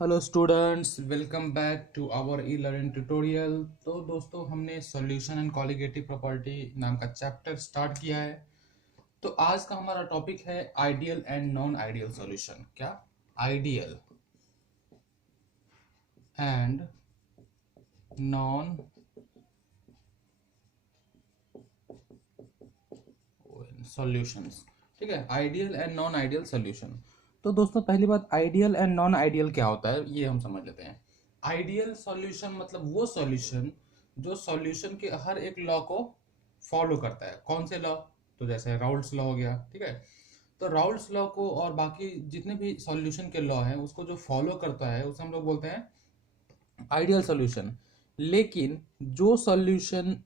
Hello students, welcome back to our e learning tutorial. तो दोस्तों, हमने सॉल्यूशन एंड कॉलिगेटिव प्रॉपर्टी नाम का चैप्टर स्टार्ट किया है। तो आज का हमारा टॉपिक है ideal and non ideal solution. क्या? Ideal and non solutions. ठीक है, ideal and non ideal solution. तो दोस्तों, पहली बात, आइडियल एंड नॉन आइडियल क्या होता है ये हम समझ लेते हैं। आइडियल सॉल्यूशन मतलब वो सॉल्यूशन जो सॉल्यूशन के हर एक लॉ को फॉलो करता है। कौन से लॉ? तो जैसे राउल्स लॉ हो गया। ठीक है, तो राउल्स लॉ को और बाकी जितने भी सॉल्यूशन के लॉ हैं उसको जो फॉलो करता है उसे हम लोग बोलते हैं आइडियल सॉल्यूशन। लेकिन जो सॉल्यूशन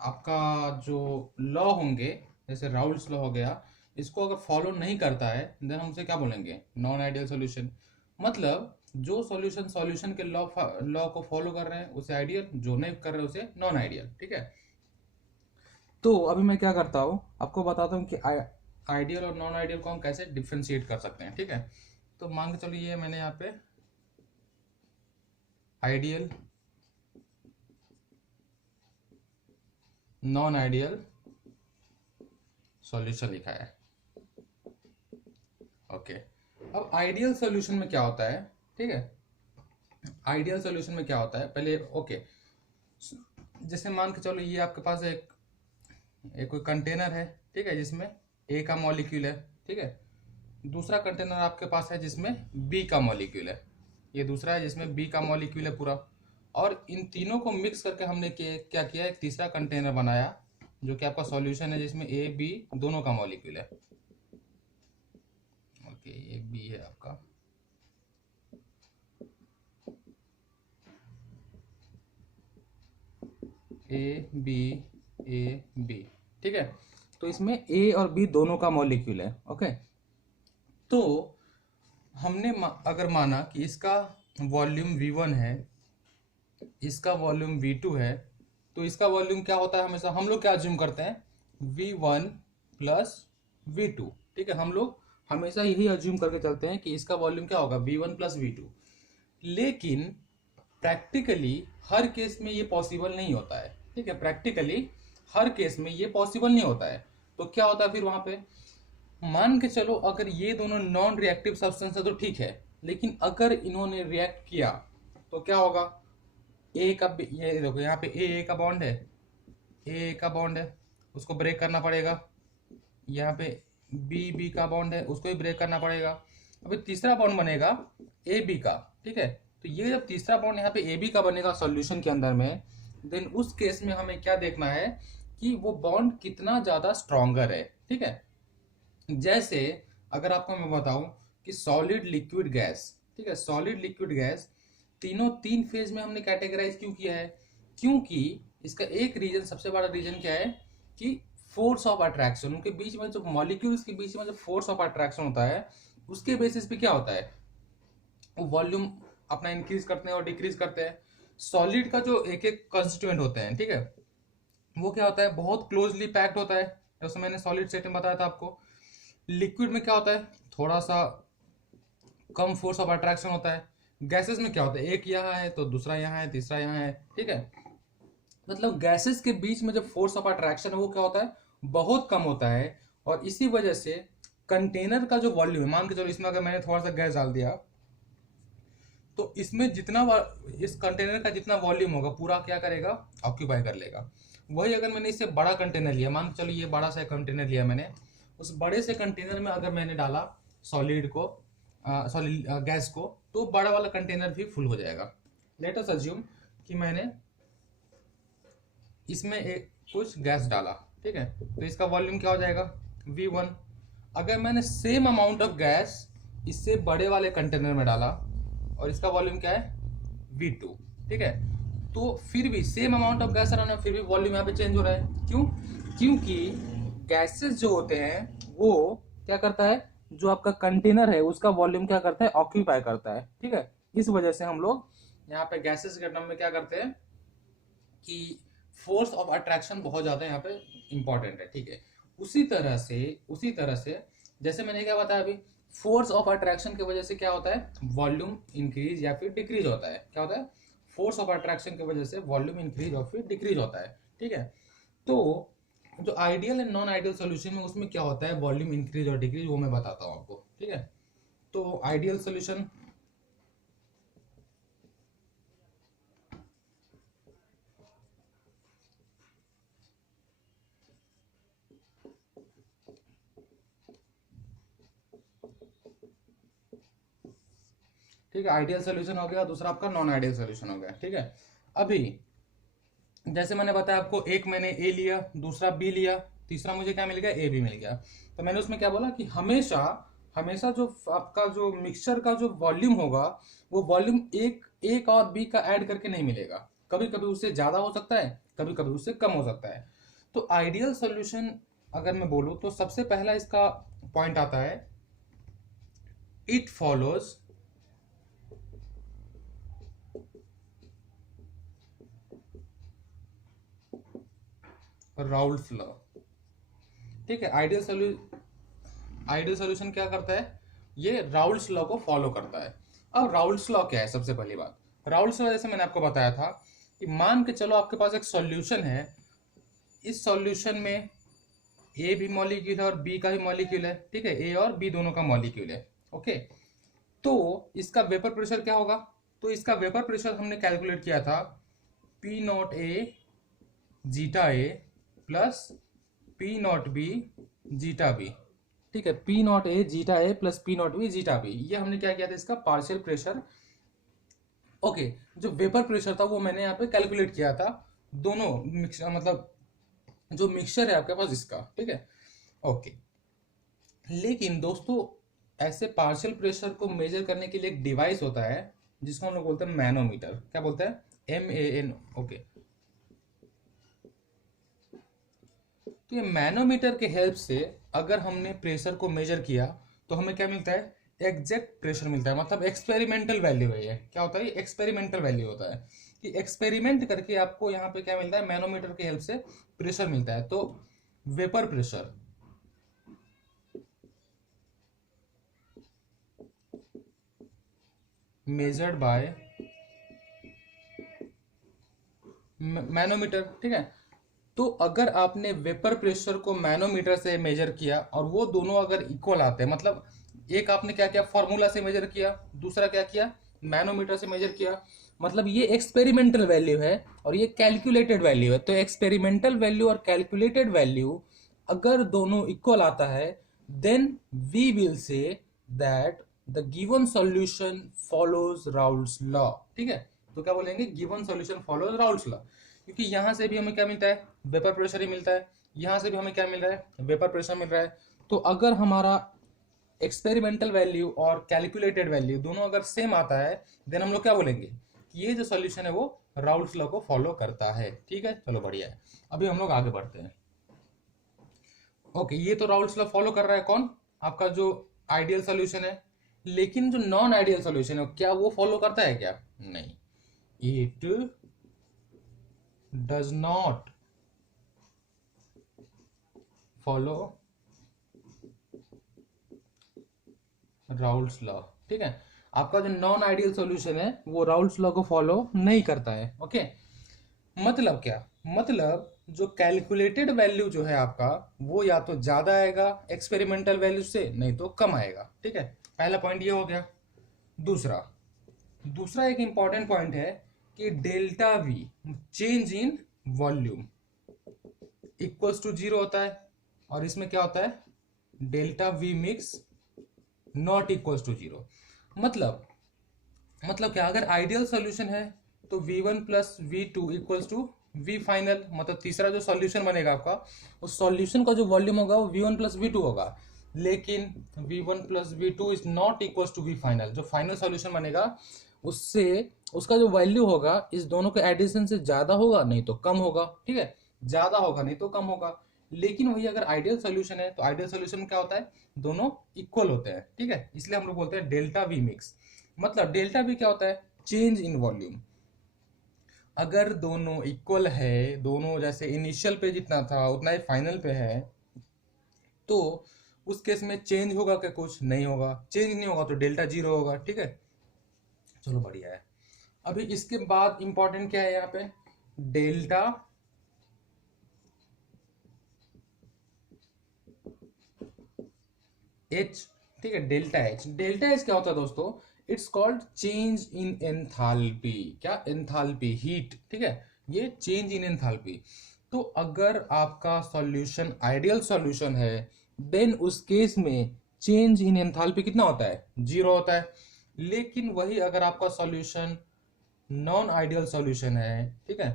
आपका जो लॉ होंगे, जैसे राउल्स लॉ हो गया, इसको अगर फॉलो नहीं करता है देन हम उसे क्या बोलेंगे? Non ideal solution. मतलब जो सॉल्यूशन सॉल्यूशन के लॉ लॉ को फॉलो कर रहे हैं उसे आइडियल, जो नहीं कर रहे हैं उसे नॉन आइडियल। ठीक है, तो अभी मैं क्या करता हूँ, आपको बताता हूँ कि आइडियल और नॉन आइडियल को हम कैसे डिफ्रेंशिएट कर सकते हैं। ठीक है, तो मान के चलिए मैंने यहाँ पे आइडियल, नॉन आइडियल सॉल्यूशन लिखा है। ओके, अब आइडियल सॉल्यूशन में क्या होता है? ठीक है, आइडियल सॉल्यूशन में क्या होता है पहले। ओके, जैसे मान के चलो ये आपके पास एक कोई कंटेनर है। ठीक है, जिसमें ए का मॉलिक्यूल है। ठीक है, दूसरा कंटेनर आपके पास है जिसमें बी का मॉलिक्यूल है। ये दूसरा है जिसमें बी का मॉलिक्यूल है पूरा। और इन तीनों को मिक्स करके हमने क्या किया, एक तीसरा कंटेनर बनाया जो कि आपका सॉल्यूशन है, जिसमें ए बी दोनों का मॉलिक्यूल है। ओके, ये बी है आपका, ए बी, ए बी। ठीक है, तो इसमें ए और बी दोनों का मॉलिक्यूल है। ओके, तो हमने अगर माना कि इसका वॉल्यूम V1 है, इसका वॉल्यूम V2 है, तो इसका वॉल्यूम क्या होता है? हमेशा हम लोग क्या अज्यूम करते हैं? V1 plus V2। ठीक है, हम लोग हमेशा यही अज्यूम करके चलते हैं कि इसका वॉल्यूम क्या होगा? V1 plus V2। लेकिन प्रैक्टिकली हर केस में ये पॉसिबल नहीं होता है। ठीक है, प्रैक्टिकली हर केस में ये पॉसिबल नहीं होता है। तो क्या होता है फिर वहां पे? मान के चलो अगर ये दोनों नॉन रिएक्टिव सब्सटेंस है तो ठीक है, लेकिन अगर इन्होंने रिएक्ट किया तो क्या होगा? ए का ये देखो, यहाँ पे ए का बॉन्ड है, ए का बॉन्ड है, उसको ब्रेक करना पड़ेगा। यहाँ पे बी बी का बॉन्ड है, उसको भी ब्रेक करना पड़ेगा। अभी तीसरा बॉन्ड बनेगा ए बी का। ठीक है, तो ये जब तीसरा बॉन्ड यहाँ पे ए बी का बनेगा सॉल्यूशन के अंदर में, देन उस केस में हमें क्या देखना है कि वो बॉन्ड कितना ज्यादा स्ट्रॉन्गर है। ठीक है, जैसे अगर आपको मैं बताऊं कि सॉलिड लिक्विड गैस। ठीक है, सॉलिड लिक्विड गैस तीनों तीन फेज में हमने कैटेगराइज क्यों किया है? क्योंकि इसका एक रीजन, सबसे बड़ा रीजन क्या है कि फोर्स ऑफ अट्रैक्शन, उनके बीच में जो मॉलिक्यूल्स के बीच में जो फोर्स ऑफ अट्रैक्शन होता है उसके बेसिस पे क्या होता है, वो वॉल्यूम अपना इंक्रीज करते हैं और डिक्रीज करते हैं। सॉलिड का जो एक एक कंस्टिट्यूएंट होते हैं, ठीक है, वो क्या होता है? बहुत क्लोजली पैक्ड होता है, जैसे मैंने सॉलिड स्टेट में बताया था आपको। लिक्विड में क्या होता है? थोड़ा सा कम फोर्स ऑफ अट्रैक्शन होता है। गैसेस में क्या होता है? एक यहाँ है तो दूसरा यहाँ है, तीसरा यहाँ है। ठीक है, मतलब गैसेस के बीच में जो फोर्स ऑफ अट्रैक्शन है वो क्या होता है? बहुत कम होता है। और इसी वजह से कंटेनर का जो वॉल्यूम है, मान के चलो इसमें अगर मैंने थोड़ा सा गैस डाल दिया तो इसमें इस कंटेनर का जितना वॉल्यूम होगा पूरा क्या करेगा? ऑक्यूपाई कर लेगा। वही अगर मैंने इससे बड़ा कंटेनर लिया, मान के चलो ये बड़ा सा कंटेनर लिया मैंने, उस बड़े से कंटेनर में अगर मैंने डाला सॉलिड को, सॉलिड गैस को, तो बड़ा वाला कंटेनर भी फुल हो जाएगा। लेट अस अज्यूम कि मैंने इसमें एक कुछ गैस डाला। ठीक है, तो इसका वॉल्यूम क्या हो जाएगा? V1। अगर मैंने सेम अमाउंट ऑफ गैस इससे बड़े वाले कंटेनर में डाला और इसका वॉल्यूम क्या है? V2। ठीक है, तो फिर भी सेम अमाउंट ऑफ गैस रहना, फिर भी वॉल्यूम यहाँ पे चेंज हो रहा है। क्यों? क्योंकि गैसेस जो होते हैं वो क्या करता है, जो आपका कंटेनर है उसका वॉल्यूम क्या करता है? ऑक्यूपाई करता है। ठीक है, इस वजह से हम लोग यहाँ पे गैसेस के टर्म में क्या करते हैं कि फोर्स ऑफ अट्रैक्शन बहुत ज्यादा यहाँ पे इंपॉर्टेंट है। ठीक है, उसी तरह से जैसे मैंने क्या बताया अभी, फोर्स ऑफ अट्रैक्शन की वजह से क्या होता है, वॉल्यूम इंक्रीज या फिर डिक्रीज होता है। क्या होता है, फोर्स ऑफ अट्रैक्शन की वजह से वॉल्यूम इंक्रीज और फिर डिक्रीज होता है। ठीक है, तो जो ideal and non ideal solution में उसमें क्या होता है, वॉल्यूम इंक्रीज और डिक्रीज, वो मैं बताता हूँ आपको। ठीक है, तो आइडियल सोल्यूशन, ठीक है, आइडियल सोल्यूशन हो गया, दूसरा आपका नॉन आइडियल सोल्यूशन हो गया। ठीक है, अभी जैसे मैंने बताया आपको, एक मैंने ए लिया, दूसरा बी लिया, तीसरा मुझे क्या मिल गया, ए बी मिल गया। तो मैंने उसमें क्या बोला कि हमेशा हमेशा जो आपका जो मिक्सचर का जो वॉल्यूम होगा, वो वॉल्यूम एक और बी का ऐड करके नहीं मिलेगा। कभी कभी उससे ज्यादा हो सकता है, कभी कभी उससे कम हो सकता है। तो आइडियल सोल्यूशन अगर मैं बोलूँ तो सबसे पहला इसका पॉइंट आता है, इट फॉलोज राउल्स लॉ। ठीक है, आइडियल सोल्यूशन क्या करता है, ये राउल्स लॉ को फॉलो करता है। अब राउल्स लॉ क्या है, सबसे पहली बात, राउल्स लॉ जैसे मैंने आपको बताया था कि मान के चलो आपके पास एक सॉल्यूशन है, इस सॉल्यूशन में ए भी मॉलिक्यूल है और बी का भी मॉलिक्यूल है। ठीक है, ए और बी दोनों का मॉलिक्यूल है। ओके, तो इसका वेपर प्रेशर क्या होगा, तो इसका वेपर प्रेशर हमने कैलकुलेट किया था, P naught A zeta A plus P naught B zeta B. ठीक है, P naught A zeta A plus P naught B zeta B, ये हमने क्या किया था, इसका पार्शियल प्रेशर। ओके, जो वेपर प्रेशर था वो मैंने यहाँ पे कैलकुलेट किया था, दोनों मिक्सर, मतलब जो मिक्सचर है आपके पास इसका। ठीक है, ओके, लेकिन दोस्तों ऐसे पार्शियल प्रेशर को मेजर करने के लिए एक डिवाइस होता है जिसको हम लोग बोलते हैं मैनोमीटर। क्या बोलते हैं, MAN। ओके, तो ये मैनोमीटर के हेल्प से अगर हमने प्रेशर को मेजर किया तो हमें क्या मिलता है, एग्जैक्ट प्रेशर मिलता है। मतलब एक्सपेरिमेंटल वैल्यू है ये। क्या होता है, ये एक्सपेरिमेंटल वैल्यू होता है कि एक्सपेरिमेंट करके आपको यहाँ पे क्या मिलता है, मैनोमीटर के हेल्प से प्रेशर मिलता है। तो vapour pressure measured by manometer. ठीक है, तो अगर आपने वेपर प्रेशर को मैनोमीटर से मेजर किया और वो दोनों अगर इक्वल आते हैं, मतलब एक आपने क्या किया, फॉर्मूला से मेजर किया, दूसरा क्या किया, मैनोमीटर से मेजर किया, मतलब ये एक्सपेरिमेंटल वैल्यू है और ये कैलकुलेटेड वैल्यू है। तो एक्सपेरिमेंटल वैल्यू और कैलकुलेटेड वैल्यू अगर दोनों इक्वल आता है, then we will say that the given solution follows Raoult's law. ठीक है, तो क्या बोलेंगे, given solution follows Raoult's law, क्योंकि यहां से भी हमें क्या मिलता है, वेपर प्रेशर ही मिलता है, यहां से भी हमें क्या मिल रहा है, वेपर प्रेशर मिल रहा है। तो अगर हमारा एक्सपेरिमेंटल वैल्यू और कैलकुलेटेड वैल्यू दोनों अगर सेम आता है, देन हम लोग क्या बोलेंगे कि ये जो सॉल्यूशन है वो राउल्स लॉ को फॉलो करता है। ठीक है, चलो बढ़िया है, अभी हम लोग आगे बढ़ते हैं। ओके, ये तो राउल्स लॉ फॉलो कर रहा है कौन, आपका जो आइडियल सॉल्यूशन है। लेकिन जो नॉन आइडियल सॉल्यूशन है क्या वो फॉलो करता है क्या, नहीं, it does not follow Raoul's law. ठीक है, आपका जो नॉन आइडियल सॉल्यूशन है वो राउल्स लॉ को फॉलो नहीं करता है। ओके, मतलब क्या, मतलब जो कैलकुलेटेड वैल्यू जो है आपका, वो या तो ज्यादा आएगा एक्सपेरिमेंटल वैल्यू से, नहीं तो कम आएगा। ठीक है, पहला पॉइंट ये हो गया। दूसरा दूसरा एक इंपॉर्टेंट पॉइंट है कि delta V, change in volume, equals to 0 होता है, और इसमें क्या होता है, delta V mix not equals to 0। मतलब क्या, अगर आइडियल सॉल्यूशन है तो V1 plus V2 equals to V final, मतलब तीसरा जो सॉल्यूशन बनेगा आपका, उस सॉल्यूशन का जो वॉल्यूम होगा वो V1 प्लस V2 होगा। लेकिन V1 plus V2 is not equals to V final, जो फाइनल सॉल्यूशन बनेगा उससे उसका जो वैल्यू होगा इस दोनों के एडिशन से ज्यादा होगा, नहीं तो कम होगा। ठीक है, ज्यादा होगा नहीं तो कम होगा। लेकिन वही अगर आइडियल सॉल्यूशन है तो आइडियल सॉल्यूशन में क्या होता है, दोनों इक्वल होते हैं। ठीक है, इसलिए हम लोग बोलते हैं डेल्टा वी मिक्स। मतलब डेल्टा वी क्या होता है, चेंज इन वॉल्यूम। अगर दोनों इक्वल है, दोनों जैसे इनिशियल पे जितना था उतना ही फाइनल पे है, तो उस केस में चेंज होगा क्या? कुछ नहीं होगा। चेंज नहीं होगा तो डेल्टा जीरो होगा। ठीक है, चलो बढ़िया है। अभी इसके बाद इंपॉर्टेंट क्या है यहाँ पे? Delta H. ठीक है, डेल्टा एच। डेल्टा एच क्या होता है दोस्तों? It's called change in enthalpy. क्या? Enthalpy, heat. ठीक है, ये चेंज इन एंथैल्पी। तो अगर आपका सॉल्यूशन आइडियल सॉल्यूशन है, देन उस केस में चेंज इन एंथैल्पी कितना होता है? जीरो होता है। लेकिन वही अगर आपका सॉल्यूशन नॉन आइडियल सॉल्यूशन है, ठीक है,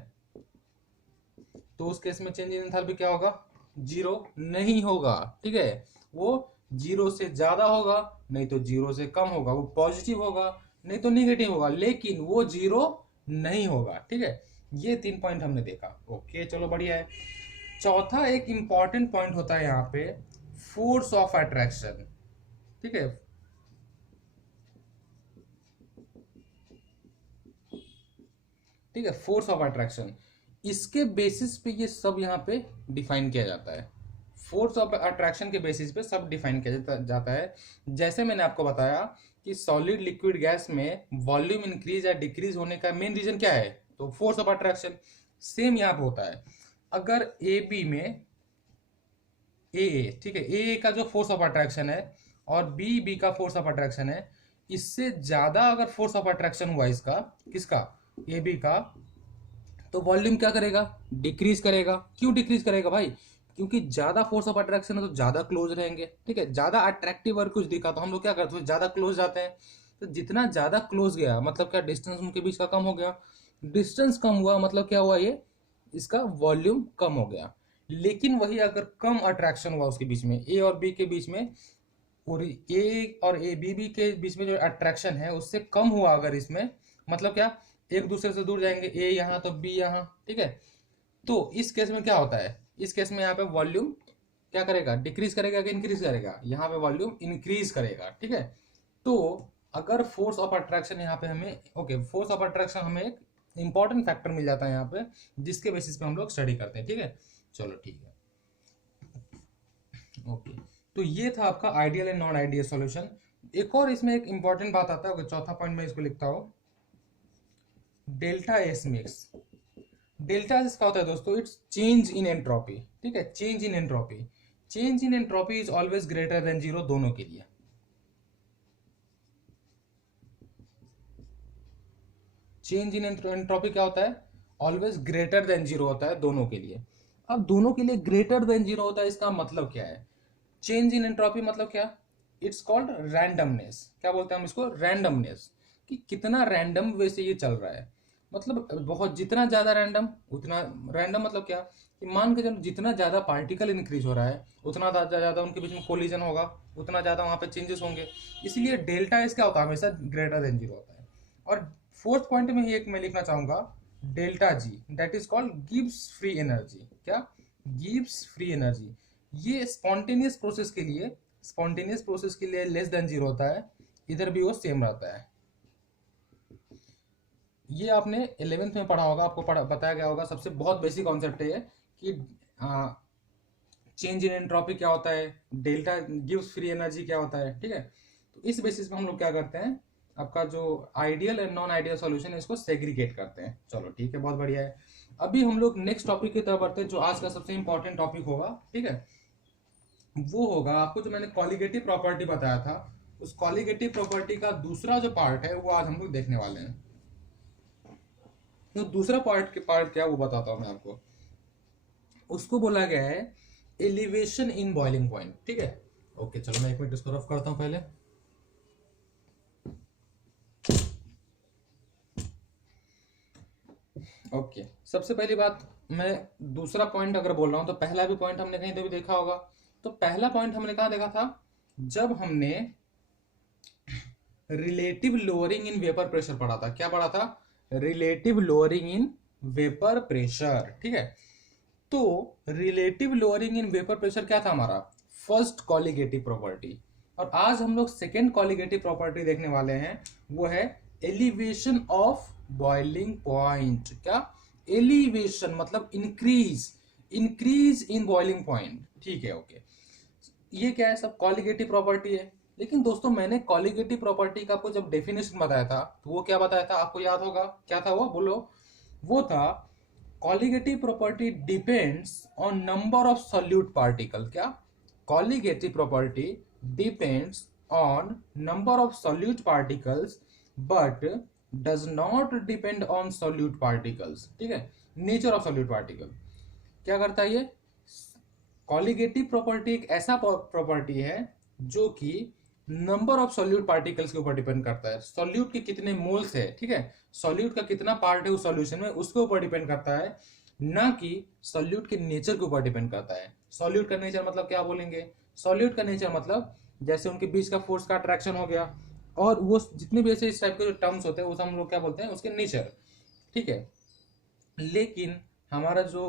तो उस केस में चेंज इन एंथैल्पी क्या होगा? जीरो नहीं होगा। ठीक है, वो जीरो से ज्यादा होगा, नहीं तो जीरो से कम होगा। वो पॉजिटिव होगा, नहीं तो निगेटिव होगा, लेकिन वो जीरो नहीं होगा। ठीक है, ये 3 पॉइंट हमने देखा। ओके, चलो बढ़िया है। चौथा एक इंपॉर्टेंट पॉइंट होता है यहाँ पे, फोर्स ऑफ अट्रैक्शन। ठीक है, ठीक है, फोर्स ऑफ अट्रैक्शन, इसके बेसिस पे ये सब यहाँ पे डिफाइन किया जाता है। फोर्स ऑफ अट्रैक्शन के बेसिस पे सब डिफाइन किया जाता है। जैसे मैंने आपको बताया कि सॉलिड लिक्विड गैस में वॉल्यूम इंक्रीज या डिक्रीज होने का मेन रीजन क्या है? तो फोर्स ऑफ अट्रैक्शन। सेम यहाँ पे होता है। अगर ए बी में ए, ठीक है, ए का जो फोर्स ऑफ अट्रैक्शन है और बी का फोर्स ऑफ अट्रैक्शन है, इससे ज्यादा अगर फोर्स ऑफ अट्रैक्शन हुआ इसका, किसका? ए बी का, तो वॉल्यूम क्या करेगा? डिक्रीज करेगा। क्यों डिक्रीज करेगा भाई? क्योंकि ज्यादा फोर्स ऑफ अट्रैक्शन है तो ज्यादा क्लोज रहेंगे। ठीक है, ज्यादा अट्रैक्टिव और कुछ दिखा तो हम लोग क्या करते हैं? ज्यादा क्लोज जाते हैं। तो जितना ज्यादा क्लोज गया मतलब क्या? डिस्टेंस उनके बीच का कम हो गया। डिस्टेंस कम हुआ मतलब क्या हुआ? ये इसका वॉल्यूम कम हो गया। लेकिन वही अगर कम अट्रैक्शन हुआ उसके बीच में, ए और बी के बीच में, और ए और ए बी के बीच में जो अट्रैक्शन है उससे कम हुआ अगर इसमें, मतलब क्या? एक दूसरे से दूर जाएंगे, ए यहाँ तो बी यहाँ। ठीक है, तो इस केस में क्या होता है? इस केस में यहाँ पे वॉल्यूम क्या करेगा? डिक्रीज करेगा कि इंक्रीज करेगा? यहाँ पे वॉल्यूम इंक्रीज करेगा। ठीक है, तो अगर फोर्स ऑफ अट्रैक्शन यहाँ पे हमें, ओके, फोर्स ऑफ अट्रैक्शन हमें एक इंपॉर्टेंट फैक्टर मिल जाता है यहाँ पे, जिसके बेसिस पे हम लोग स्टडी करते हैं। ठीक है, चलो ठीक है, ओके। तो ये था आपका ideal and non ideal solution. एक और इसमें एक इंपॉर्टेंट बात आता है, ओके, चौथा पॉइंट में इसको लिखता हूँ, delta S mix. Delta S का होता है दोस्तों, इट्स चेंज इन एंट्रोपी। ठीक है, change in entropy. Change in entropy is always greater than zero, दोनों के लिए। चेंज इन एंट्रोपी क्या होता है? ऑलवेज ग्रेटर देन जीरो होता है दोनों के लिए। अब दोनों के लिए ग्रेटर देन जीरो होता है, इसका मतलब क्या है? चेंज इन एंट्रोपी मतलब क्या? It's called randomness. क्या बोलते हैं हम इसको? रैंडमनेस। कि कितना रैंडम वे से ये चल रहा है। मतलब बहुत, जितना ज्यादा रैंडम उतना रैंडम, मतलब क्या? कि मान के चलो जितना ज्यादा पार्टिकल इंक्रीज हो रहा है उतना ज्यादा उनके बीच में कोलिजन होगा, उतना ज्यादा वहां पे चेंजेस होंगे। इसलिए डेल्टा एस क्या होता है? हमेशा ग्रेटर देन जीरो होता है। और फोर्थ पॉइंट में ही एक मैं लिखना चाहूंगा, delta G, that is called गिव्स फ्री एनर्जी। क्या? गिव्स फ्री एनर्जी। ये स्पॉन्टेनियस प्रोसेस के लिए, स्पॉन्टेनियस प्रोसेस के लिए लेस देन जीरो होता है, इधर भी वो सेम रहता है। ये आपने 11th में पढ़ा होगा, आपको बताया गया होगा। सबसे बहुत बेसिक कॉन्सेप्ट है ये कि चेंज इन एंट्रोपी क्या होता है, डेल्टा गिव्स फ्री एनर्जी क्या होता है। ठीक है, तो इस बेसिस पे हम लोग क्या करते हैं, आपका जो ideal and non ideal solution है इसको सेग्रीगेट करते हैं। चलो ठीक है, बहुत बढ़िया है। अभी हम लोग नेक्स्ट टॉपिक की तरफ बढ़ते हैं, जो आज का सबसे इंपॉर्टेंट टॉपिक होगा। ठीक है, वो होगा आपको जो मैंने कॉलिगेटिव प्रॉपर्टी बताया था, उस कॉलिगेटिव प्रॉपर्टी का दूसरा जो पार्ट है वो आज हम लोग देखने वाले हैं। तो दूसरा पार्ट क्या वो बताता हूं मैं आपको। उसको बोला गया है एलिवेशन इन बॉइलिंग पॉइंट। ठीक है, ओके, चलो मैं एक मिनट इसको रफ करता हूं पहले। ओके, सबसे पहली बात, मैं दूसरा पॉइंट अगर बोल रहा हूं तो पहला भी पॉइंट हमने कहीं तो भी देखा होगा। तो पहला पॉइंट हमने कहा देखा था? जब हमने relative lowering in vapour pressure पढ़ा था। क्या पढ़ा था? Relative lowering in vapour pressure. ठीक है, तो relative lowering in vapour pressure क्या था हमारा? First colligative property. और आज हम लोग सेकेंड कॉलिगेटिव प्रॉपर्टी देखने वाले हैं, वो है एलिवेशन ऑफ बॉइलिंग पॉइंट। क्या? एलिवेशन मतलब increase, increase in boiling point. ठीक है, ओके। ये क्या है, सब कॉलिगेटिव प्रॉपर्टी है। लेकिन दोस्तों मैंने कॉलिगेटिव प्रॉपर्टी का आपको जब डेफिनेशन बताया था तो वो क्या बताया था, आपको याद होगा, क्या था वो, बोलो। वो था colligative property depends on number of solute particle. क्या, colligative property depends on number of solute particles but does not depend on solute particles. ठीक है, नेचर ऑफ सॉल्यूट पार्टिकल क्या करता है ये, कॉलिगेटिव प्रॉपर्टी एक ऐसा प्रॉपर्टी है जो कि नंबर ऑफ सॉल्यूट पार्टिकल्स के ऊपर डिपेंड करता है, सॉल्यूट के कितने मोल्स है, ठीक है, सॉल्यूट का कितना पार्ट है उस सॉल्यूशन में, उसके ऊपर डिपेंड करता है, ना कि सॉल्यूट के नेचर के ऊपर डिपेंड करता है। सॉल्यूट का नेचर मतलब क्या बोलेंगे, सॉल्यूट का नेचर मतलब जैसे उनके बीच का फोर्स का अट्रैक्शन हो गया, और वो जितने भी ऐसे इस टाइप के जो टर्म्स होते हैं उसे हम लोग क्या बोलते हैं, उसके नेचर। ठीक है, लेकिन हमारा जो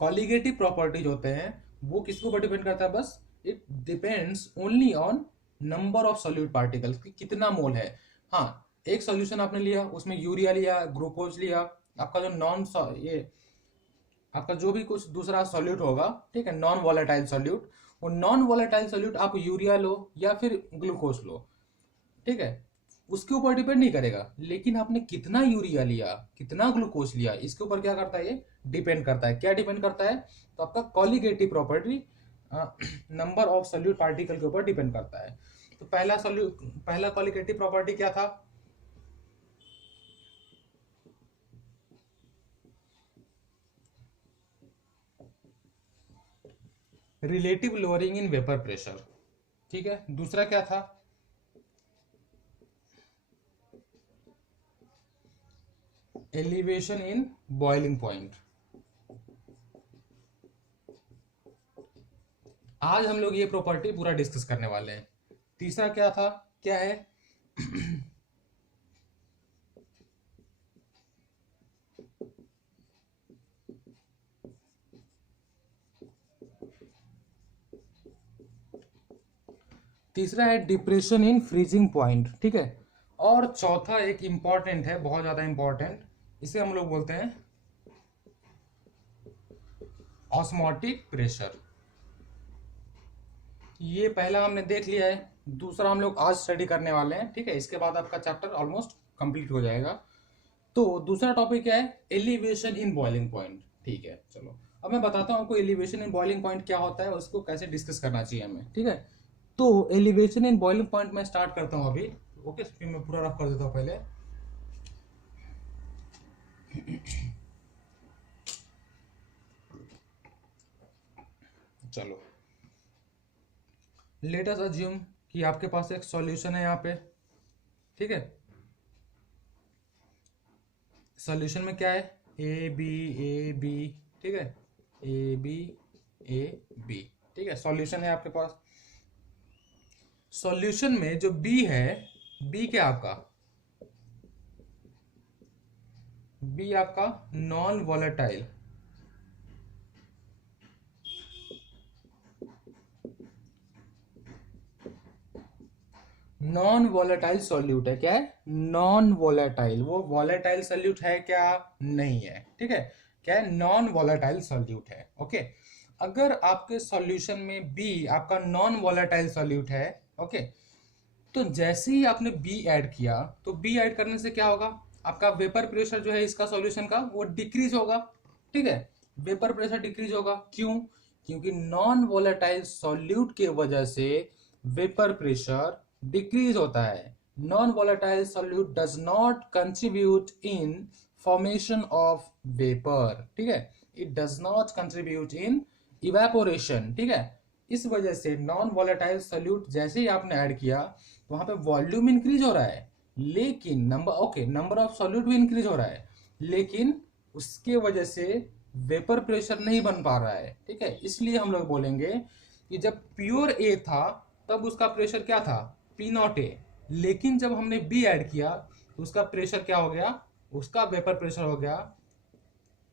कॉलिगेटिव प्रॉपर्टीज होते हैं वो किसके ऊपर डिपेंड करता है, बस it depends only on number of solute particles की कितना मोल है। हाँ, एक सॉल्यूशन आपने लिया, उसमें यूरिया लिया, ग्लूकोज लिया, आपका जो नॉन ये आपका जो भी कुछ दूसरा सॉल्यूट होगा, ठीक है, नॉन वॉलेटाइल सॉल्यूट, वो नॉन वॉलेटाइल सॉल्यूट आप यूरिया लो या फिर ग्लूकोज लो, ठीक है, उसके ऊपर डिपेंड नहीं करेगा। लेकिन आपने कितना यूरिया लिया, कितना ग्लूकोज लिया, इसके ऊपर क्या करता है, ये डिपेंड करता है। क्या डिपेंड करता है, तो आपका colligative property number of solute particle के ऊपर डिपेंड करता है। तो पहला कॉलिगेटिव प्रॉपर्टी क्या था, relative lowering in vapour pressure. ठीक है, दूसरा क्या था, एलिवेशन इन बॉइलिंग पॉइंट। आज हम लोग ये प्रॉपर्टी पूरा डिस्कस करने वाले हैं। तीसरा क्या था, क्या है, तीसरा है डिप्रेशन इन फ्रीजिंग पॉइंट। ठीक है, और चौथा एक इंपॉर्टेंट है, बहुत ज्यादा इंपॉर्टेंट, इसे हम लोग बोलते हैं ऑस्मोटिक प्रेशर। ये पहला हमने देख लिया है, दूसरा हम लोग आज स्टडी करने वाले हैं। ठीक है, इसके बाद आपका चैप्टर ऑलमोस्ट कंप्लीट हो जाएगा। तो दूसरा टॉपिक क्या है, एलिवेशन इन बॉइलिंग पॉइंट। ठीक है, चलो अब मैं बताता हूँ आपको एलिवेशन इन बॉइलिंग पॉइंट क्या होता है, उसको कैसे डिस्कस करना चाहिए हमें। ठीक है, तो एलिवेशन इन बॉइलिंग पॉइंट मैं स्टार्ट करता हूँ अभी। ओके, फिर मैं पूरा रफ कर देता हूँ पहले। चलो, लेट अस अज्यूम कि आपके पास एक सॉल्यूशन है यहाँ पे। ठीक है, सॉल्यूशन में क्या है, ए बी ए बी। ठीक है, ए बी ए बी। ठीक है, सॉल्यूशन है आपके पास। सॉल्यूशन में जो बी है, बी क्या आपका, बी आपका non volatile, non volatile solute है। क्या है, नॉन वॉलेटाइल। वो वॉलेटाइल सॉल्यूट है क्या, नहीं है। ठीक है, क्या है, नॉन वॉलेटाइल सॉल्यूट है। ओके, अगर आपके सॉल्यूशन में बी आपका नॉन वॉलेटाइल सॉल्यूट है, ओके, तो जैसे ही आपने बी ऐड किया, तो बी ऐड करने से क्या होगा, आपका वेपर प्रेशर जो है इसका सॉल्यूशन का वो डिक्रीज होगा। ठीक है, वेपर प्रेशर डिक्रीज होगा, क्यों, क्योंकि नॉन वॉलेटाइल सॉल्यूट के वजह से वेपर प्रेशर डिक्रीज होता है। Non volatile solute does not contribute in formation of vapour. ठीक है, it does not contribute in evaporation. ठीक है, इस वजह से नॉन वॉलेटाइल सॉल्यूट जैसे ही आपने ऐड किया, वहां पे वॉल्यूम इंक्रीज हो रहा है, लेकिन नंबर ऑफ सॉल्यूट भी इंक्रीज हो रहा है, लेकिन उसके वजह से वेपर प्रेशर नहीं बन पा रहा है। ठीक है, इसलिए हम लोग बोलेंगे कि जब प्योर ए था तब उसका प्रेशर क्या था, पी नॉट ए, लेकिन जब हमने बी ऐड किया तो उसका प्रेशर क्या हो गया, उसका वेपर प्रेशर हो गया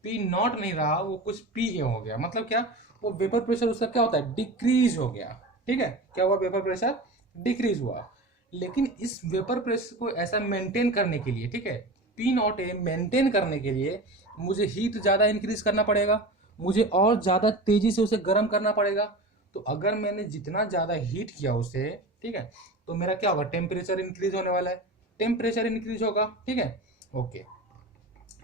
पी नॉट नहीं रहा, वो कुछ पी ए हो गया। मतलब क्या, वो वेपर प्रेशर उसका क्या होता है, डिक्रीज हो गया। ठीक है, क्या हुआ, वेपर प्रेशर डिक्रीज हुआ। लेकिन इस वेपर प्रेशर को ऐसा मेंटेन करने के लिए, ठीक है, पी नॉट ए मेंटेन करने के लिए मुझे हीट ज़्यादा इंक्रीज करना पड़ेगा, मुझे और ज़्यादा तेजी से उसे गर्म करना पड़ेगा। तो अगर मैंने जितना ज़्यादा हीट किया उसे, ठीक है, तो मेरा क्या होगा, टेम्परेचर इंक्रीज होने वाला है, टेम्परेचर इंक्रीज होगा, ठीक है। ओके,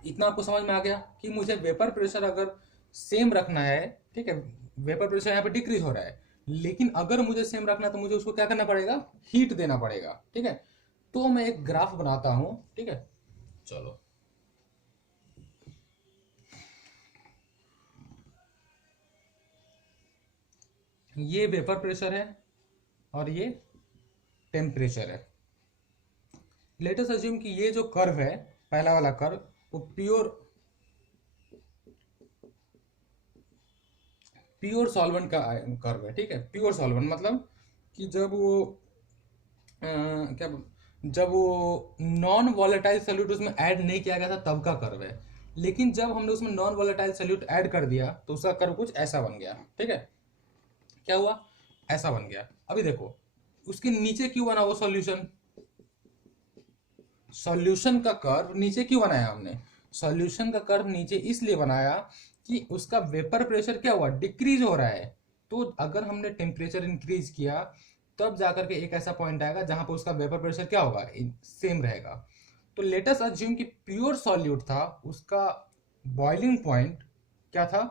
इतना आपको समझ में आ गया कि मुझे वेपर प्रेशर अगर सेम रखना है, ठीक है, वेपर प्रेशर यहाँ पे डिक्रीज हो रहा है, लेकिन अगर मुझे सेम रखना है तो मुझे उसको क्या करना पड़ेगा, हीट देना पड़ेगा, ठीक है। तो मैं एक ग्राफ बनाता हूं, ठीक है, चलो। ये वेपर प्रेशर है और ये टेम्परेचर है। लेट अस अज्यूम कि ये जो कर्व है, पहला वाला कर्व, वो प्योर सॉल्वेंट का कर्व है, ठीक है। प्योर सॉल्वेंट मतलब कि जब वो क्या जब वो नॉन वॉलेटाइल सोल्यूट उसमें ऐड नहीं किया गया था तब का कर्व है। लेकिन जब हमने उसमें नॉन वॉलेटाइल सोल्यूट ऐड कर दिया तो उसका कर्व कुछ ऐसा बन गया, ठीक है। क्या हुआ, ऐसा बन गया। अभी देखो उसके नीचे क्यों बना वो सॉल्यूशन, सॉल्यूशन का कर्व नीचे क्यों बनाया हमने, सॉल्यूशन का कर्व नीचे इसलिए बनाया कि उसका वेपर प्रेशर क्या हुआ, डिक्रीज हो रहा है। तो अगर हमने टेम्परेचर इंक्रीज किया तब जाकर के एक ऐसा पॉइंट आएगा जहां पर उसका वेपर प्रेशर क्या होगा, सेम रहेगा। तो लेट अस अज्यूम कि प्योर सॉल्यूट था, उसका बॉइलिंग पॉइंट क्या था,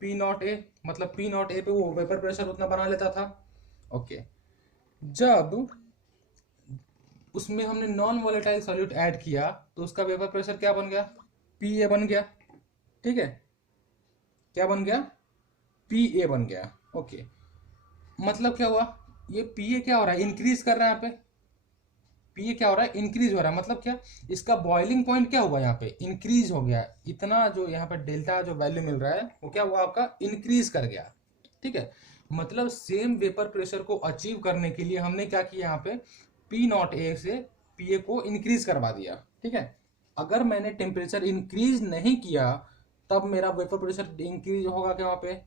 पी नॉट ए, मतलब पी नॉट ए पे वो वेपर प्रेशर उतना बना लेता था। ओके, जब उसमें हमने नॉन वॉलेटाइल सॉल्यूट ऐड किया तो उसका वेपर प्रेशर क्या बन गया, पी ए बन गया, ठीक है। क्या बन गया, पी ए बन गया। ओके, मतलब क्या हुआ, ये पी ए क्या हो रहा है, इंक्रीज कर रहा है, यहाँ पे पी ए क्या हो रहा है, इंक्रीज हो रहा है। मतलब क्या, इसका बॉइलिंग पॉइंट क्या हुआ, यहाँ पे इंक्रीज हो गया। इतना जो यहाँ पे डेल्टा जो वैल्यू मिल रहा है वो क्या हुआ, आपका इंक्रीज कर गया, ठीक है। मतलब सेम वेपर प्रेशर को अचीव करने के लिए हमने क्या किया, यहाँ पे पी नॉट ए से पी ए को इंक्रीज करवा दिया, ठीक है। अगर मैंने टेम्परेचर इंक्रीज नहीं किया तब मेरा वेपर प्रेशर इंक्रीज होगा क्या वहाँ पे,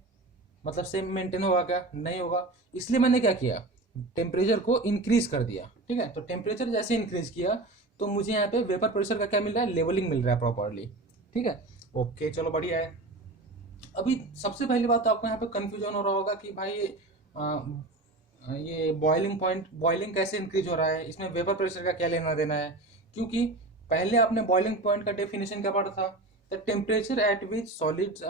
मतलब सेम मेंटेन होगा क्या, नहीं होगा। इसलिए मैंने क्या किया, टेम्परेचर को इंक्रीज कर दिया, ठीक है। तो टेम्परेचर जैसे इंक्रीज किया तो मुझे यहाँ पे वेपर प्रेशर का क्या मिल रहा है, लेवलिंग मिल रहा है प्रॉपरली, ठीक है। ओके, चलो बढ़िया है। अभी सबसे पहली बात तो आपको यहाँ पे कंफ्यूजन हो रहा होगा कि भाई ये बॉइलिंग पॉइंट, बॉइलिंग कैसे इंक्रीज हो रहा है, इसमें वेपर प्रेशर का क्या लेना देना है। क्योंकि पहले आपने बॉइलिंग पॉइंट का डेफिनेशन क्या पढ़ा था, the temperature at which solids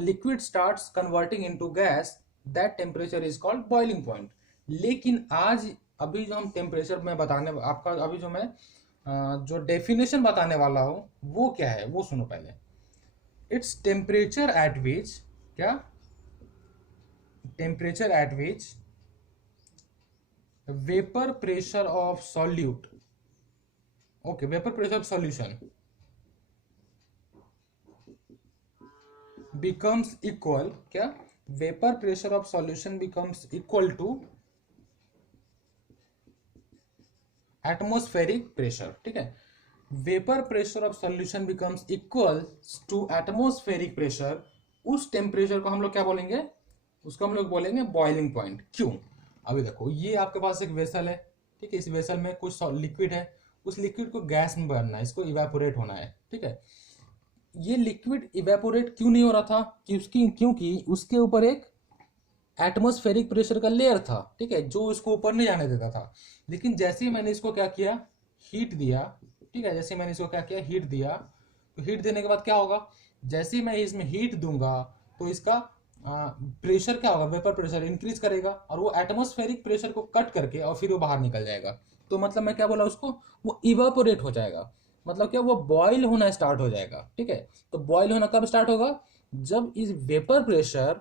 liquid starts converting into gas, that temperature is called boiling point. लेकिन आज अभी जो हम टेम्परेचर में बताने, आपका अभी जो मैं जो डेफिनेशन बताने वाला हूँ वो क्या है वो सुनो पहले। इट्स टेम्परेचर एट विच, क्या, temperature at which vapour pressure of solute, okay, vapour pressure of solution becomes equal, क्या, vapour pressure of solution becomes equal to atmospheric pressure, ठीक है। Vapour pressure of solution becomes equal to atmospheric pressure. उस temperature को हम लोग क्या बोलेंगे, उसको हम लोग बोलेंगे बॉइलिंग पॉइंट। क्यों, अभी देखो ये आपके पास एक वेसल है, ठीक है, इस वेसल में कुछ लिक्विड है, उस लिक्विड को गैस में बनना है, इसको इवेपोरेट होना है, ठीक है। ये लिक्विड इवेपोरेट क्यों नहीं हो रहा था, क्योंकि उसके ऊपर एक एटमॉस्फेरिक प्रेशर का लेयर था, ठीक है, जो इसको ऊपर नहीं जाने देता था। लेकिन जैसे ही मैंने इसको क्या किया, हीट दिया, ठीक है, जैसे मैंने इसको क्या किया, हीट दिया, तो हीट देने के बाद क्या होगा, जैसे ही मैं इसमें हीट दूंगा तो इसका प्रेशर क्या होगा, वेपर प्रेशर इंक्रीज करेगा और वो एटमॉस्फेरिक प्रेशर को कट करके और फिर वो बाहर निकल जाएगा। तो मतलब मैं क्या बोला उसको, वो इवापोरेट हो जाएगा, मतलब क्या, वो बॉयल होना स्टार्ट हो जाएगा, ठीक है। तो बॉयल होना कब स्टार्ट होगा, जब इस वेपर प्रेशर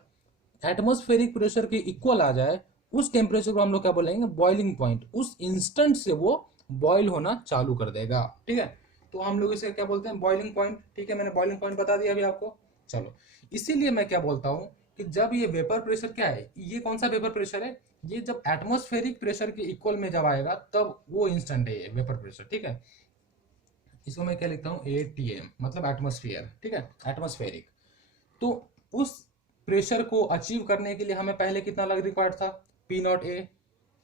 एटमॉस्फेरिक प्रेशर के इक्वल आ जाए, उस टेम्परेचर को हम लोग क्या बोलेंगे, बॉइलिंग पॉइंट। उस इंस्टेंट से वो बॉयल होना चालू कर देगा, ठीक है। तो हम लोग इसे क्या बोलते हैं, बॉइलिंग पॉइंट, ठीक है। मैंने बॉइलिंग पॉइंट बता दिया अभी आपको। चलो, इसीलिए मैं क्या बोलता हूं कि जब ये वेपर प्रेशर क्या है, ये कौन सा वेपर प्रेशर है, ये जब एटमॉस्फेरिक प्रेशर के इक्वल में जब आएगा तब वो इंस्टेंट है ये वेपर प्रेशर, ठीक है। इसको मैं क्या लिखता हूँ, ATM, मतलब एटमॉस्फेयर, ठीक है, एटमॉस्फेरिक। तो उस प्रेशर को अचीव करने के लिए हमें पहले कितना लग रिक्वायर्ड था, पी नॉट ए,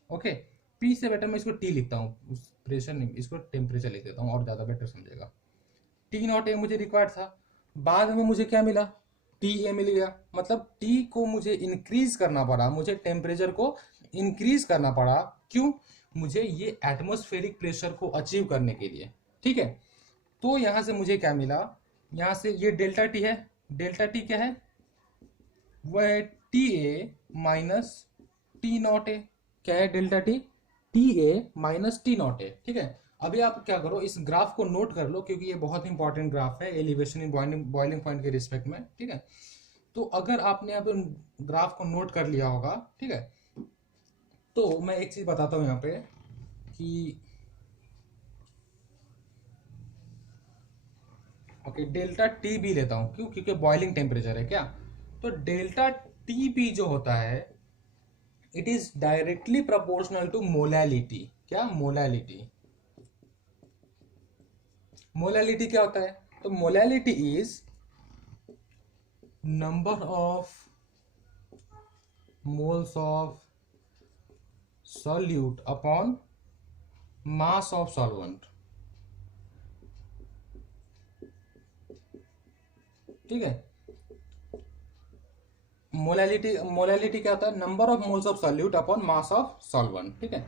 ओके। पी से बेटर मैं इसको टी लिखता हूँ, उस प्रेशर नहीं, इसको टेम्परेचर लिख देता हूँ और ज़्यादा बेटर समझेगा। टी नॉट ए मुझे रिक्वायर्ड था। बाद में मुझे क्या मिला, टी ए मिल गया। मतलब टी को मुझे इंक्रीज करना पड़ा, मुझे टेम्परेचर को इंक्रीज करना पड़ा। क्यों? मुझे ये एटमॉस्फेरिक प्रेशर को अचीव करने के लिए। ठीक है, तो यहां से मुझे क्या मिला, यहां से ये डेल्टा टी है। डेल्टा टी क्या है? वह है T A minus T not a. क्या है delta T? T A minus T not a. ठीक है, अभी आप क्या करो, इस ग्राफ को नोट कर लो, क्योंकि ये बहुत इंपॉर्टेंट ग्राफ है एलिवेशन इन बॉइलिंग पॉइंट के रिस्पेक्ट में। ठीक है, तो अगर आपने अब ग्राफ को नोट कर लिया होगा, ठीक है, तो मैं एक चीज बताता हूं यहाँ पे कि ओके, डेल्टा टी बी लेता हूं। क्यों? क्योंकि बॉइलिंग टेम्परेचर है क्या। तो डेल्टा टी बी जो होता है, it is directly proportional to molality. क्या? मोलैलिटी। मोलैलिटी क्या होता है? तो molality is number of moles of solute upon mass of solvent. ठीक है, मोलैलिटी क्या होता है? Number of moles of solute upon mass of solvent. ठीक है,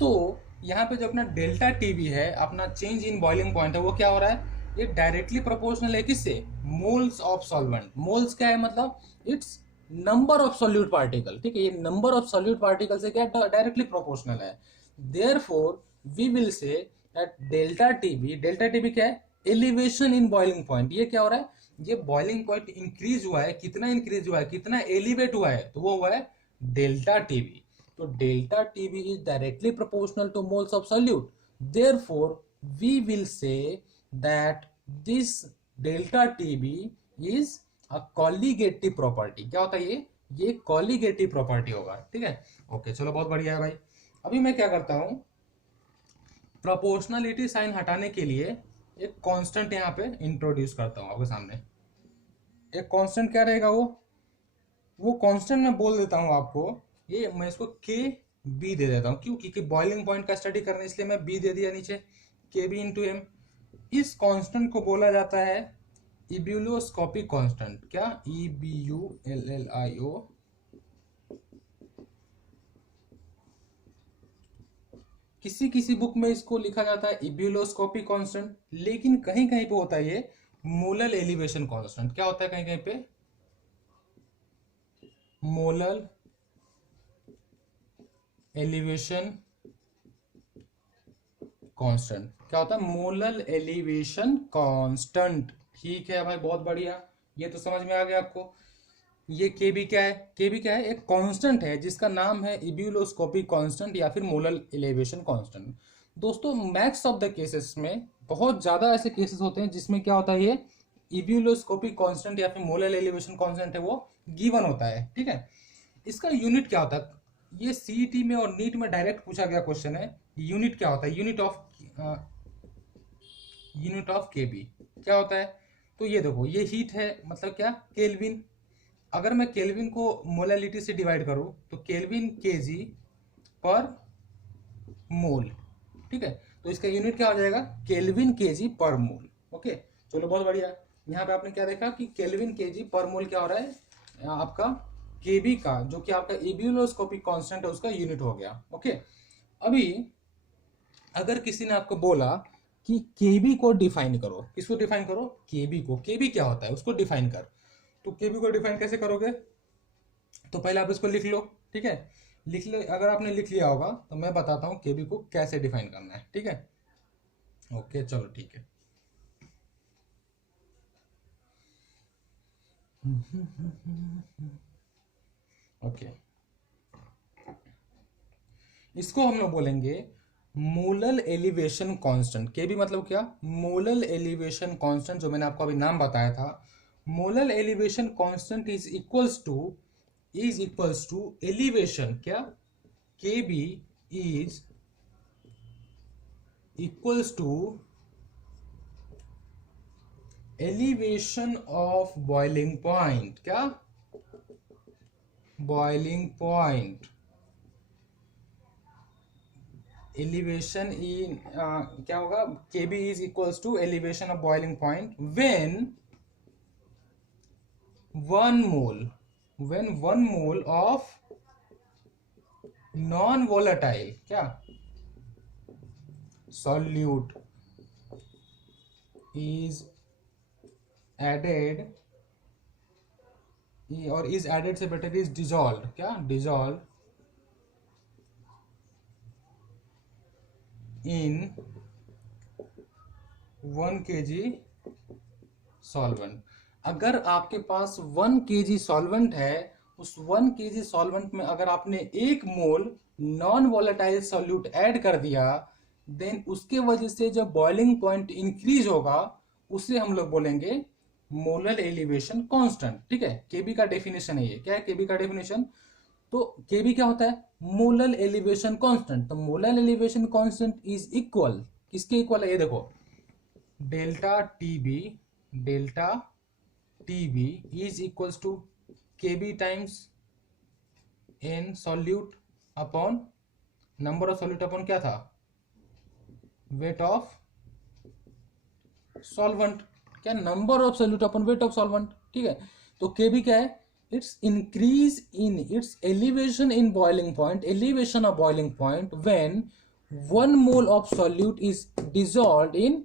तो यहाँ पे जो अपना डेल्टा टीबी है, अपना चेंज इन बॉइलिंग पॉइंट है, वो क्या हो रहा है? ये डायरेक्टली प्रोपोर्शनल है किससे? Moles of solvent. मोल्स क्या है? मतलब it's number of solute particle. ठीक है, ये नंबर ऑफ सॉल्यूट पार्टिकल से क्या डायरेक्टली प्रोपोर्शनल है। Therefore we will say that delta TB क्या है? Elevation in boiling point. ये क्या हो रहा है? ये बॉइलिंग पॉइंट इंक्रीज हुआ है। कितना इंक्रीज हुआ है? कितना एलिवेट हुआ है? तो वो हुआ है डेल्टा टीबी। तो delta TB is directly proportional to moles of solute. Therefore we will say that this delta TB is a colligative property. क्या होता है ये कॉलीगेटिव प्रॉपर्टी होगा। ठीक है, ओके, चलो बहुत बढ़िया है भाई। अभी मैं क्या करता हूं, प्रोपोर्शनलिटी साइन हटाने के लिए एक कांस्टेंट यहाँ पे इंट्रोड्यूस करता हूँ आपके सामने। एक कांस्टेंट क्या रहेगा? वो कांस्टेंट मैं बोल देता हूँ आपको। ये मैं इसको के बी दे देता हूँ। क्यों? क्योंकि बॉइलिंग पॉइंट का स्टडी करने, इसलिए मैं बी दे दिया नीचे, के बी इंटू एम। इस कांस्टेंट को बोला जाता है इब्यूलोस्कोपिक कांस्टेंट। क्या? E B U L L I O किसी किसी बुक में इसको लिखा जाता है इब्यूलोस्कोपिक कांस्टेंट, लेकिन कहीं कहीं पे होता है ये मोलल एलिवेशन कांस्टेंट। क्या होता है कहीं कहीं पे? Molal elevation constant. क्या होता है? Molal elevation constant. ठीक है भाई, बहुत बढ़िया, ये तो समझ में आ गया आपको। ये केबी क्या है? केबी क्या है? एक कांस्टेंट है जिसका नाम है इब्यूलोस्कोपिक कांस्टेंट या फिर मोलल एलिवेशन कांस्टेंट। दोस्तों, मैक्स ऑफ द केसेस में बहुत ज्यादा ऐसे केसेस होते हैं जिसमें क्या होता है, ये इब्यूलोस्कोपिक कांस्टेंट या फिर मोलल एलिवेशन कांस्टेंट है, वो गिवन होता है। ठीक है, इसका यूनिट क्या होता है? ये सीईटी में और नीट में डायरेक्ट पूछा गया क्वेश्चन है। यूनिट क्या होता है? यूनिट ऑफ केबी क्या होता है? तो ये देखो, ये हीट है, मतलब क्या? केल्विन। अगर मैं केल्विन को मोलैलिटी से डिवाइड करूं तो केल्विन केजी पर मोल। ठीक है, तो इसका यूनिट क्या हो जाएगा? केल्विन केजी पर मोल। ओके, चलो बहुत बढ़िया। यहाँ पे आपने क्या देखा कि केल्विन केजी पर मोल क्या हो रहा है आपका? केबी का, जो कि आपका इब्यूलोस्कोपिक कांस्टेंट है, उसका यूनिट हो गया। ओके, अभी अगर किसी ने आपको बोला कि केबी को डिफाइन करो, किसको डिफाइन करो? केबी को। केबी क्या होता है उसको डिफाइन कर। तो केबी को डिफाइन कैसे करोगे? तो पहले आप इसको लिख लो। ठीक है, लिख ले। अगर आपने लिख लिया होगा तो मैं बताता हूँ केबी को कैसे डिफाइन करना है। ठीक है, ओके, चलो ठीक है। ओके, इसको हम लोग बोलेंगे मोलल एलिवेशन कांस्टेंट। के भी मतलब क्या? मोलल एलिवेशन कांस्टेंट, जो मैंने आपको अभी नाम बताया था। Molal elevation constant is equals to elevation. क्या? K B is equals to elevation of boiling point. क्या? बॉइलिंग पॉइंट एलिवेशन इन क्या होगा? K B is equals to elevation of boiling point when 1 mole, when 1 mole of non volatile क्या solute is added, और is added से better is dissolved, क्या dissolved in 1 kg solvent. अगर आपके पास 1 kg solvent है, उस 1 kg सॉल्वेंट में अगर आपने 1 मोल नॉन वोलेटाइल सॉल्यूट ऐड कर दिया, देन उसके वजह से जब बॉइलिंग पॉइंट इंक्रीज होगा उसे हम लोग बोलेंगे मोलर एलिवेशन कांस्टेंट। ठीक है, केबी का डेफिनेशन है ये। क्या है केबी का डेफिनेशन? तो केबी क्या होता है? Molar elevation constant. तो molar elevation constant is equal, किसके इक्वल है? ये देखो, delta TB is equals to KB times N solute upon number of solute upon क्या था? Weight of solvent. क्या? Number of solute upon weight of solvent. ठीक है, तो केबी क्या है? It's increase in it's elevation in boiling point, elevation of boiling point when 1 mole of solute is dissolved in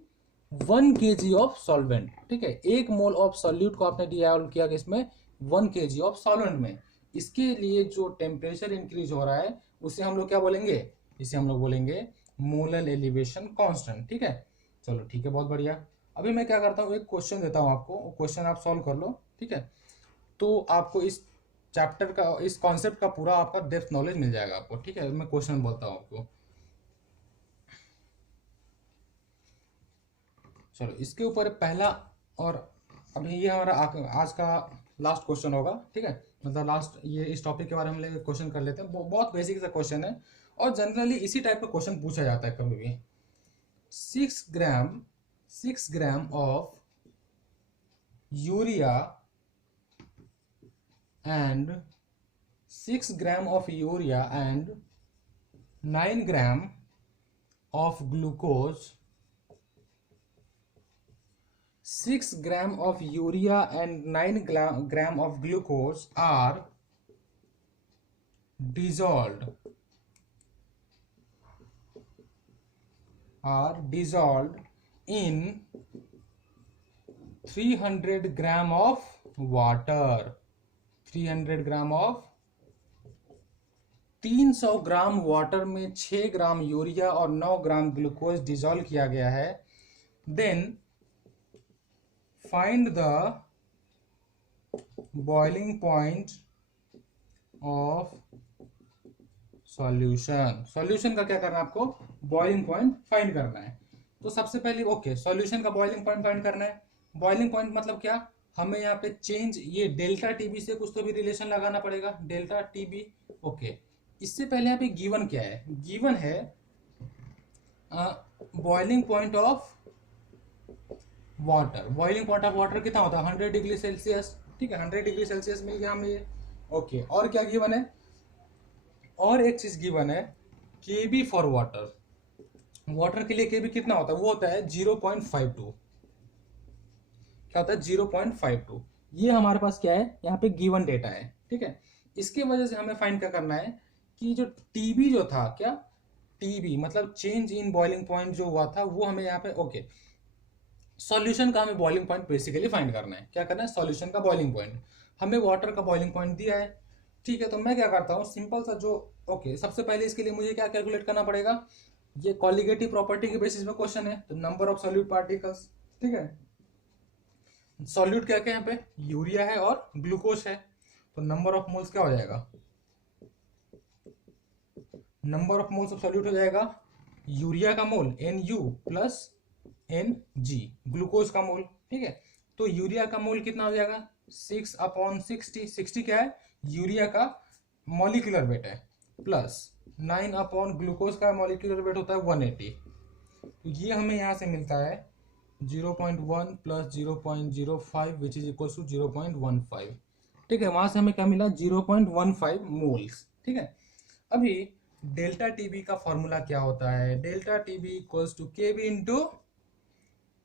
1 kg of solvent. ठीक है, 1 mole of solute को आपने dissolve किया कि इसमें 1 kg ऑफ सॉल्वेंट में। इसके लिए जो टेम्परेचर इंक्रीज हो रहा है उसे हम लोग क्या बोलेंगे? इसे हम लोग बोलेंगे मोलर एलिवेशन कांस्टेंट। ठीक है, चलो ठीक है, बहुत बढ़िया। अभी मैं क्या करता हूँ, एक क्वेश्चन देता हूँ आपको, क्वेश्चन आप सॉल्व कर लो। ठीक है, तो आपको इस चैप्टर का, इस कॉन्सेप्ट का पूरा आपका डेप्थ नॉलेज मिल जाएगा आपको। ठीक है, मैं क्वेश्चन बोलता हूँ आपको। चलो, इसके ऊपर पहला, और अभी ये हमारा आज का लास्ट क्वेश्चन होगा। ठीक है, मतलब लास्ट, ये इस टॉपिक के बारे में हम क्वेश्चन कर लेते हैं। बहुत बेसिक सा क्वेश्चन है और जनरली इसी टाइप का क्वेश्चन पूछा जाता है कभी भी। 6 gram of urea and 6 gram of urea and 9 gram of glucose, 6 gram of urea and 9 gram of glucose are dissolved in 300 gram of water। 300 gram of 300 gram water में 6 gram urea और 9 gram glucose dissolve किया गया है। Then find the boiling point of solution. Solution का क्या करना है आपको? बॉइलिंग पॉइंट फाइंड करना है। तो सबसे पहले ओके, सॉल्यूशन का बॉइलिंग पॉइंट फाइंड करना है। बॉइलिंग पॉइंट मतलब क्या? हमें यहाँ पे चेंज, ये डेल्टा टीबी से कुछ तो भी रिलेशन लगाना पड़ेगा, डेल्टा टीबी। ओके, इससे पहले यहाँ पे गिवन क्या है? गिवन है boiling point of water. Boiling point of water कितना होता है? 100 डिग्री सेल्सियस। ठीक है, 100 डिग्री सेल्सियस मिल गया हमें। ओके, और क्या गिवन है? और एक चीज गिवन है, केबी फॉर वाटर। वाटर के लिए केबी कितना होता है? वो होता है 0.52। क्या होता है? 0.52। ये हमारे पास क्या है? यहाँ पे गिवन डेटा है। ठीक है, इसके वजह से हमें फाइंड क्या करना है कि जो टीबी जो था, क्या टीबी मतलब चेंज इन बॉइलिंग पॉइंट जो हुआ था, वो हमें यहाँ पे ओके। सॉल्यूशन का हमें बॉइलिंग पॉइंट बेसिकली फाइंड करना है। क्या करना है? सॉल्यूशन का बॉइलिंग पॉइंट। हमें वाटर का बॉइलिंग पॉइंट दिया है। ठीक है, तो मैं क्या करता हूँ, सिंपल सा जो ओके, सबसे पहले इसके लिए मुझे क्या कैलकुलेट करना पड़ेगा? ये कॉलिगेटिव प्रॉपर्टी के बेसिस में क्वेश्चन है, तो नंबर ऑफ सॉल्यूट पार्टिकल्स। ठीक है, सॉल्यूट क्या क्या यहाँ पे? यूरिया है और ग्लूकोज है, तो नंबर ऑफ मोल्स क्या हो जाएगा? Number of moles of solute हो जाएगा यूरिया का मोल NU प्लस NG, ग्लूकोज का मोल। ठीक है, तो यूरिया का मोल कितना हो जाएगा? 6/60। 60 क्या है? यूरिया का मॉलिक्यूलर वेट है, प्लस 9 ग्लूकोज का मॉलिक्यूलर वेट होता है 180। तो ये हमें यहाँ से मिलता है 0.1 plus 0.05 which is equal to 0.15। ठीक है, वहां से हमें क्या मिला? 0.15 मोल्स। ठीक है, अभी डेल्टा टीबी का फॉर्मूला क्या होता है? Delta TB equals to KB into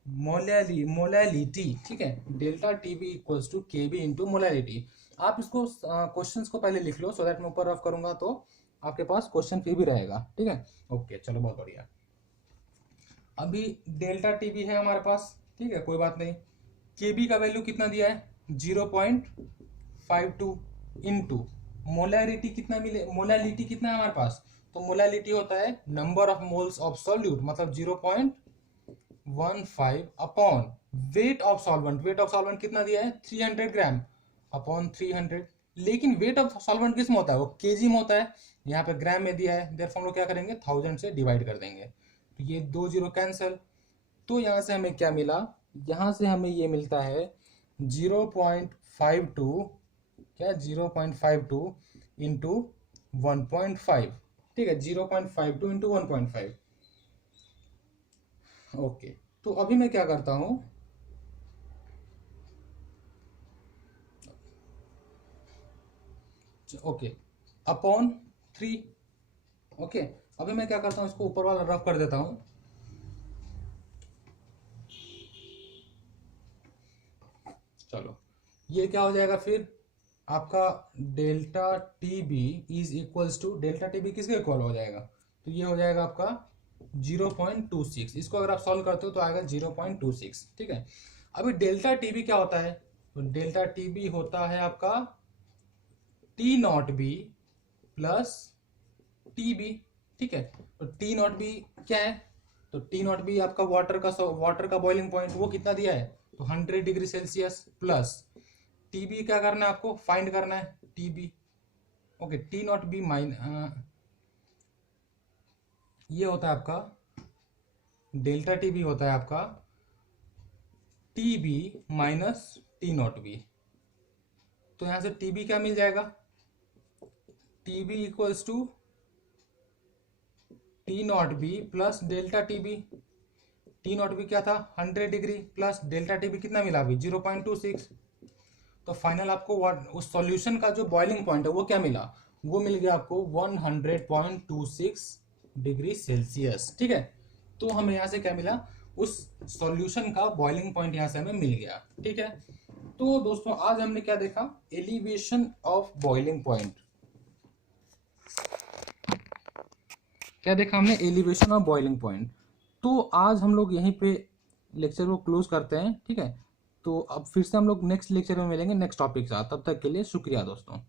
molality, ठीक है, delta T B equals to K B into molality. आप इसको क्वेश्चंस को पहले लिख लो, सो दैट मैं ऊपर रफ करूंगा तो आपके पास क्वेश्चन फिर भी रहेगा, ठीक है। ओके चलो बहुत बढ़िया। अभी डेल्टा टी बी है हमारे पास, ठीक है, कोई बात नहीं। के बी का वैल्यू कितना दिया है 0.52 इंटू मोलैरिटी कितना मिले, मोलैलिटी कितना है हमारे पास, तो मोलैलिटी होता है number of moles of solute, मतलब 0.15 upon weight of solvent. Wait of solvent कितना दिया है 300 ग्राम अपॉन 300, लेकिन वेट ऑफ सॉल्वेंट किस में होता है, वो केजी में होता है, यहाँ पे ग्राम में दिया है, देयरफॉर हम लोग क्या करेंगे 1000 से डिवाइड कर देंगे, तो ये 2 जीरो कैंसिल। तो यहाँ से हमें क्या मिला, यहाँ से हमें ये मिलता है 0.52, क्या 0.52 इंटू 1.5, ठीक है, 0.52 इंटू 1.5। ओके, तो अभी मैं क्या करता हूं, ओके, अपॉन 3। ओके, अभी मैं क्या करता हूं, इसको ऊपर वाला रफ कर देता हूं। चलो, ये क्या हो जाएगा फिर आपका delta T B is equals to, delta T B किसके इक्वल हो जाएगा, तो ये हो जाएगा आपका 0.26। इसको अगर आप सॉल्व करते हो तो आएगा 0.26, ठीक है। अभी डेल्टा टी बी क्या होता है, तो डेल्टा टी बी होता है आपका T naught B plus T B, ठीक है। तो टी नॉट बी क्या है, तो टी नॉट बी आपका वाटर का बॉइलिंग पॉइंट वो कितना दिया है, तो 100 degree Celsius, plus T B क्या करना है आपको, फाइंड करना है T B. Okay, T naught B ये होता है आपका डेल्टा टी बी होता है आपका T B minus T naught B. तो यहां से टी बी क्या मिल जाएगा, T B equals to T naught B plus delta T B. T naught B क्या था 100 degree, plus delta T B कितना मिला अभी 0.26। तो फाइनल आपको उस सॉल्यूशन का जो बॉइलिंग पॉइंट है वो क्या मिला, वो मिल गया आपको 100.26 डिग्री सेल्सियस, ठीक है। तो हमें यहाँ से क्या मिला, उस सॉल्यूशन का बॉइलिंग पॉइंट यहाँ से हमें मिल गया, ठीक है। तो दोस्तों आज हमने क्या देखा, एलिवेशन ऑफ बॉइलिंग पॉइंट। क्या देखा हमने, एलिवेशन ऑफ बॉइलिंग पॉइंट। तो आज हम लोग यहीं पे लेक्चर को क्लोज करते हैं, ठीक है। तो अब फिर से हम लोग नेक्स्ट लेक्चर में मिलेंगे नेक्स्ट टॉपिक के साथ, तब तक के लिए शुक्रिया दोस्तों।